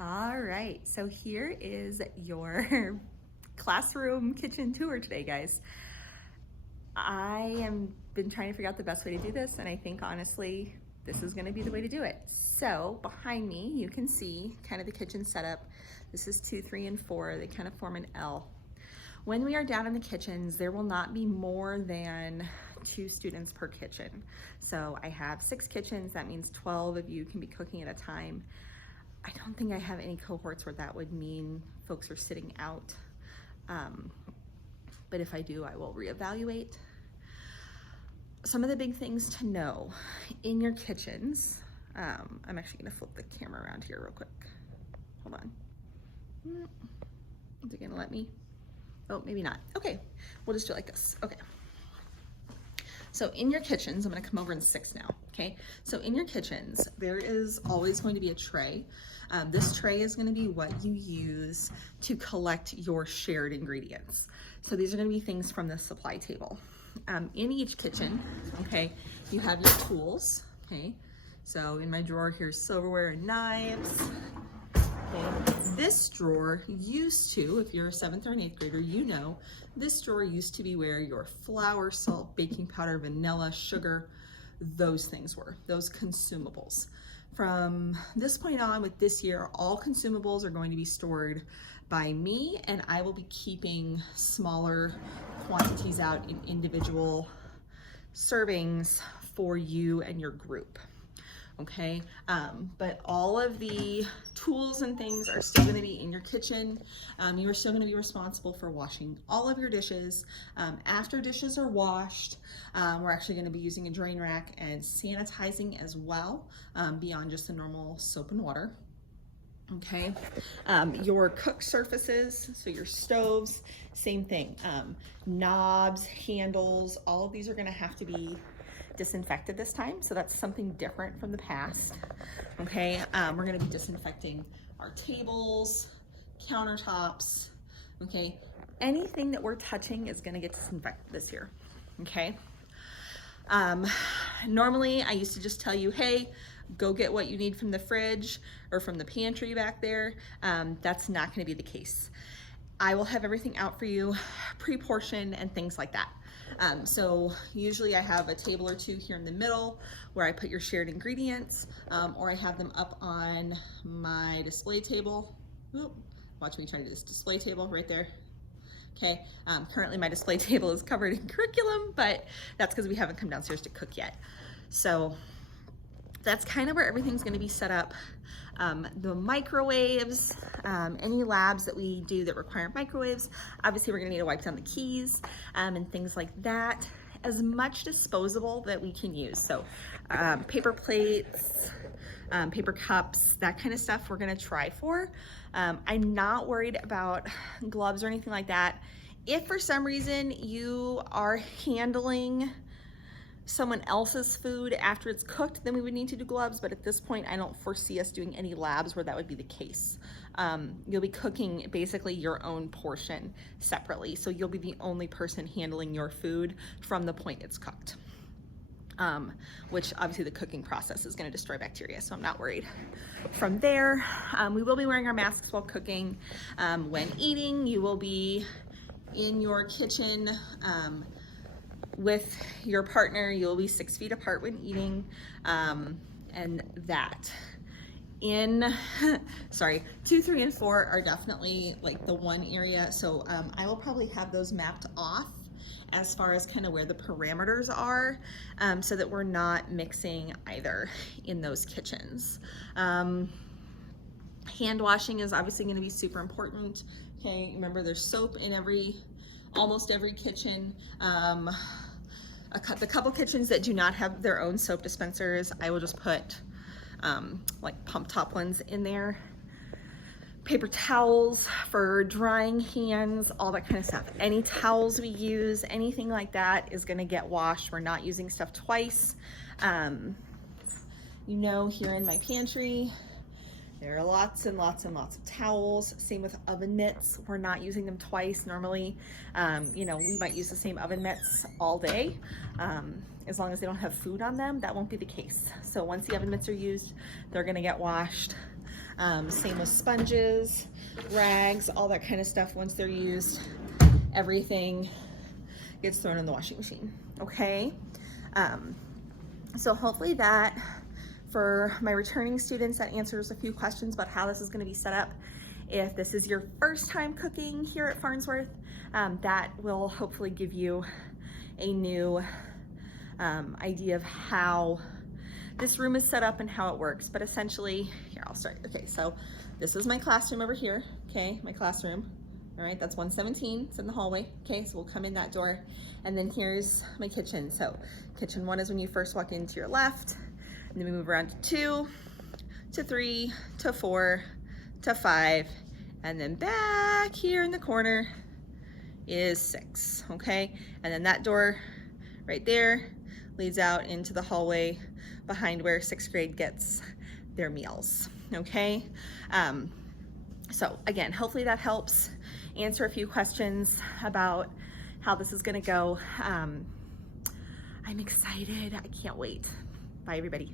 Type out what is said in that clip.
All right, so here is your classroom kitchen tour today, guys. I am been trying to figure out the best way to do this, and I think honestly, this is gonna be the way to do it. So behind me, you can see kind of the kitchen setup. This is 2, 3, and 4. They kind of form an L. When we are down in the kitchens, there will not be more than 2 students per kitchen. So I have 6 kitchens, that means 12 of you can be cooking at a time. I don't think I have any cohorts where that would mean folks are sitting out. But if I do, I will reevaluate. Some of the big things to know in your kitchens. I'm actually gonna flip the camera around here real quick. Hold on. Is it gonna let me? Oh, maybe not. Okay, we'll just do it like this. Okay. So in your kitchens, I'm gonna come over in 6 now, okay? So in your kitchens, there is always going to be a tray. This tray is gonna be what you use to collect your shared ingredients. So these are gonna be things from the supply table. In each kitchen, okay, you have your tools, okay? So in my drawer, here's silverware and knives. Okay. This drawer used to, if you're a 7th or an 8th grader, you know, this drawer used to be where your flour, salt, baking powder, vanilla, sugar, those things were, those consumables. From this point on with this year, all consumables are going to be stored by me, and I will be keeping smaller quantities out in individual servings for you and your group. Okay, but all of the tools and things are still gonna be in your kitchen. You are still gonna be responsible for washing all of your dishes. After dishes are washed, we're actually gonna be using a drain rack and sanitizing as well, beyond just the normal soap and water. Okay, your cook surfaces, so your stoves, same thing. Knobs, handles, all of these are gonna have to be disinfected this time, so that's something different from the past. Okay, we're gonna be disinfecting our tables, countertops, okay? Anything that we're touching is gonna get disinfected this year, okay? Normally, I used to just tell you, hey, go get what you need from the fridge or from the pantry back there. That's not gonna be the case. I will have everything out for you, pre-portioned and things like that. So usually I have a table or 2 here in the middle where I put your shared ingredients, or I have them up on my display table. Oop, watch me try to do this display table right there. Okay, currently my display table is covered in curriculum, but that's because we haven't come downstairs to cook yet. So that's kind of where everything's gonna be set up. The microwaves, any labs that we do that require microwaves, obviously we're gonna need to wipe down the keys and things like that. As much disposable that we can use. So paper plates, paper cups, that kind of stuff we're gonna try for. I'm not worried about gloves or anything like that. If for some reason you are handling someone else's food after it's cooked, then we would need to do gloves, but at this point I don't foresee us doing any labs where that would be the case. You'll be cooking basically your own portion separately, so you'll be the only person handling your food from the point it's cooked. Which obviously the cooking process is gonna destroy bacteria, so I'm not worried. From there, we will be wearing our masks while cooking. When eating, you will be in your kitchen with your partner. You'll be 6 feet apart when eating, and that. Sorry, 2, 3, and 4 are definitely like the one area. So I will probably have those mapped off as far as kind of where the parameters are, so that we're not mixing either in those kitchens. Hand washing is obviously going to be super important. Okay, remember there's soap in almost every kitchen. The couple kitchens that do not have their own soap dispensers, I will just put like pump top ones in there. Paper towels for drying hands, all that kind of stuff. Any towels we use, anything like that is gonna get washed. We're not using stuff twice. You know, here in my pantry, there are lots and lots and lots of towels. Same with oven mitts. We're not using them twice normally. You know, we might use the same oven mitts all day. As long as they don't have food on them, that won't be the case. So once the oven mitts are used, they're gonna get washed. Same with sponges, rags, all that kind of stuff. Once they're used, everything gets thrown in the washing machine, okay? So hopefully that, for my returning students, that answers a few questions about how this is gonna be set up. If this is your first time cooking here at Farnsworth, that will hopefully give you a new idea of how this room is set up and how it works. But essentially, here, I'll start. Okay, so this is my classroom over here, okay, my classroom. All right, that's 117, it's in the hallway. Okay, so we'll come in that door. And then here's my kitchen. So kitchen 1 is when you first walk into your left, and then we move around to 2, to 3, to 4, to 5, and then back here in the corner is 6, okay? And then that door right there leads out into the hallway behind where 6th grade gets their meals, okay? So again, hopefully that helps answer a few questions about how this is gonna go. I'm excited, I can't wait. Bye everybody.